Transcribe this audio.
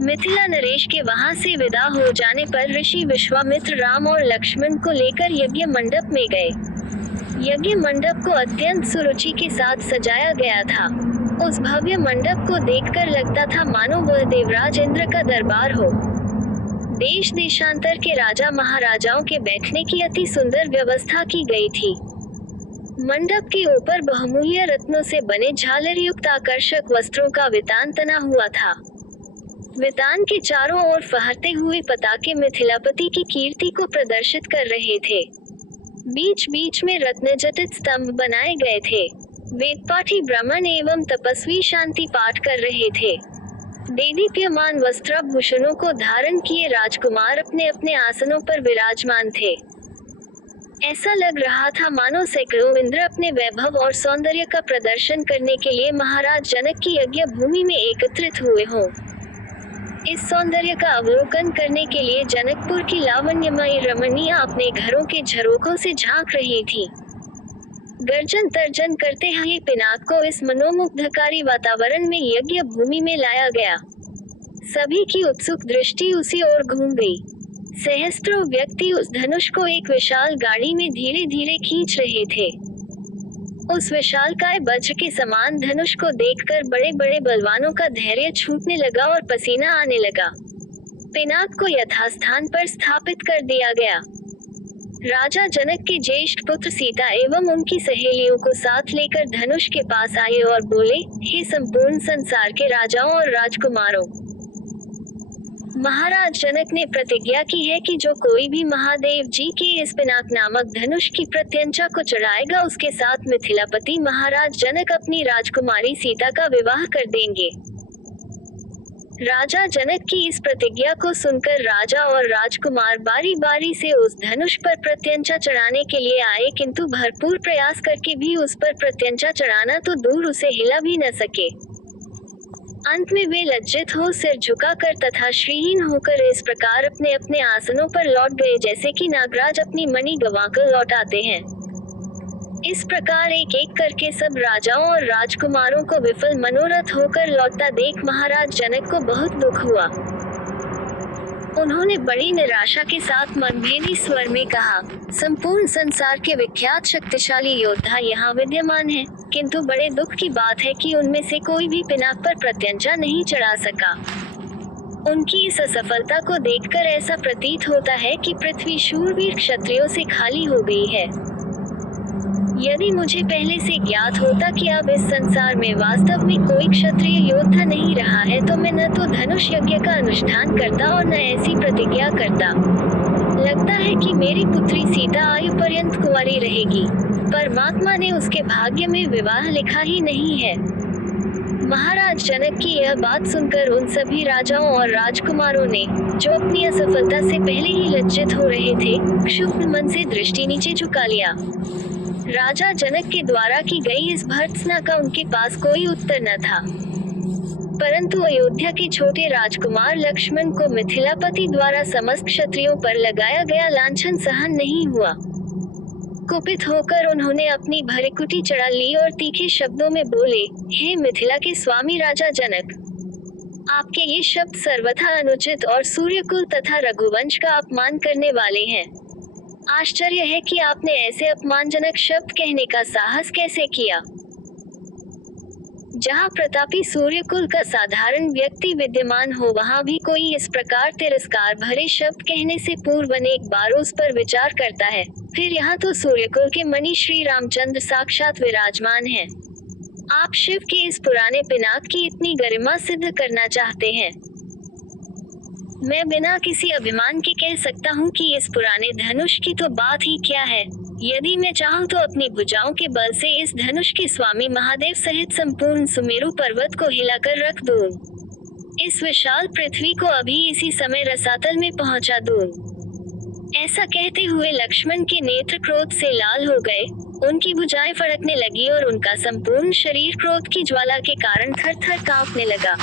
मिथिला नरेश के वहां से विदा हो जाने पर ऋषि विश्वामित्र राम और लक्ष्मण को लेकर यज्ञ मंडप में गए। यज्ञ मंडप को अत्यंत सुरुचि के साथ सजाया गया था। उस भव्य मंडप को देखकर लगता था मानो वह देवराज इंद्र का दरबार हो। देश देशांतर के राजा महाराजाओं के बैठने की अति सुंदर व्यवस्था की गई थी। मंडप के ऊपर बहुमूल्य रत्नों से बने झालर युक्त आकर्षक वस्त्रों का वितान तना हुआ था। वितान के चारों ओर फहरते हुए पताके मिथिलापति की कीर्ति को प्रदर्शित कर रहे थे। बीच बीच में रत्नजटित स्तंभ बनाए गए थे। वेदपाठी ब्राह्मण एवं तपस्वी शांति पाठ कर रहे थे। देदीप्यमान वस्त्राभूषणों को धारण किए राजकुमार अपने अपने आसनों पर विराजमान थे। ऐसा लग रहा था मानो सैकड़ों इंद्र अपने वैभव और सौंदर्य का प्रदर्शन करने के लिए महाराज जनक की यज्ञ भूमि में एकत्रित हुए हों। इस सौंदर्य का अवलोकन करने के लिए जनकपुर की लावण्यमयी रमणियां अपने घरों के झरोखों से झांक रही थीं। गर्जन तर्जन करते हुए पिनाक को इस मनोमुग्धकारी वातावरण में यज्ञ भूमि में लाया गया। सभी की उत्सुक दृष्टि उसी ओर घूम गई। सहस्त्रों व्यक्ति उस धनुष को एक विशाल गाड़ी में धीरे धीरे खींच रहे थे। उस विशालकाय वज्र के समान धनुष को देखकर बड़े बड़े बलवानों का धैर्य छूटने लगा और पसीना आने लगा। पिनाक को यथास्थान पर स्थापित कर दिया गया। राजा जनक के ज्येष्ठ पुत्र सीता एवं उनकी सहेलियों को साथ लेकर धनुष के पास आए और बोले, हे संपूर्ण संसार के राजाओं और राजकुमारों, महाराज जनक ने प्रतिज्ञा की है कि जो कोई भी महादेव जी के इस पिनाक नामक धनुष की प्रत्यंचा को चढ़ाएगा उसके साथ मिथिलापति महाराज जनक अपनी राजकुमारी सीता का विवाह कर देंगे। राजा जनक की इस प्रतिज्ञा को सुनकर राजा और राजकुमार बारी बारी से उस धनुष पर प्रत्यंचा चढ़ाने के लिए आए, किंतु भरपूर प्रयास करके भी उस पर प्रत्यंचा चढ़ाना तो दूर उसे हिला भी न सके। अंत में वे लज्जित हो सिर झुकाकर तथा श्रीहीन होकर इस प्रकार अपने अपने आसनों पर लौट गए जैसे कि नागराज अपनी मणि गंवाकर लौट आते हैं। इस प्रकार एक एक करके सब राजाओं और राजकुमारों को विफल मनोरथ होकर लौटता देख महाराज जनक को बहुत दुख हुआ। उन्होंने बड़ी निराशा के साथ मनभेदी स्वर में कहा, संपूर्ण संसार के विख्यात शक्तिशाली योद्धा यहाँ विद्यमान हैं, किंतु बड़े दुख की बात है कि उनमें से कोई भी पिनाक पर प्रत्यंचा नहीं चढ़ा सका। उनकी इस असफलता को देखकर ऐसा प्रतीत होता है कि पृथ्वी शूरवीर क्षत्रियों से खाली हो गई है। यदि मुझे पहले से ज्ञात होता कि अब इस संसार में वास्तव में कोई क्षत्रिय योद्धा नहीं रहा है तो मैं न तो धनुष यज्ञ का अनुष्ठान करता और न ऐसी प्रतिज्ञा करता। लगता है कि मेरी पुत्री सीता आयु पर्यंत कुंवारी रहेगी। परमात्मा ने उसके भाग्य में विवाह लिखा ही नहीं है। महाराज जनक की यह बात सुनकर उन सभी राजाओं और राजकुमारों ने, जो अपनी असफलता से पहले ही लज्जित हो रहे थे, क्षुब्ध मन से दृष्टि नीचे झुका लिया। राजा जनक के द्वारा की गई इस भर्त्सना का उनके पास कोई उत्तर न था। परंतु अयोध्या के छोटे राजकुमार लक्ष्मण को मिथिलापति द्वारा समस्त क्षत्रियों पर लगाया गया लांछन सहन नहीं हुआ। कुपित होकर उन्होंने अपनी भृकुटी चढ़ा ली और तीखे शब्दों में बोले, हे मिथिला के स्वामी राजा जनक, आपके ये शब्द सर्वथा अनुचित और सूर्यकुल तथा रघुवंश का अपमान करने वाले हैं। आश्चर्य है कि आपने ऐसे अपमानजनक शब्द कहने का साहस कैसे किया। जहाँ प्रतापी सूर्यकुल का साधारण व्यक्ति विद्यमान हो वहाँ भी कोई इस प्रकार तिरस्कार भरे शब्द कहने से पूर्व अनेक बार उस पर विचार करता है। फिर यहाँ तो सूर्यकुल के मणि श्री रामचंद्र साक्षात विराजमान हैं। आप शिव के इस पुराने पिनाक की इतनी गरिमा सिद्ध करना चाहते हैं। मैं बिना किसी अभिमान के कह सकता हूँ कि इस पुराने धनुष की तो बात ही क्या है। यदि मैं चाहूँ तो अपनी भुजाओं के बल से इस धनुष के स्वामी महादेव सहित संपूर्ण सुमेरु पर्वत को हिलाकर रख दूँ। इस विशाल पृथ्वी को अभी इसी समय रसातल में पहुँचा दूँ। ऐसा कहते हुए लक्ष्मण के नेत्र क्रोध से लाल हो गए, उनकी भुजाएं फड़कने लगी और उनका संपूर्ण शरीर क्रोध की ज्वाला के कारण थर थर कांपने लगा।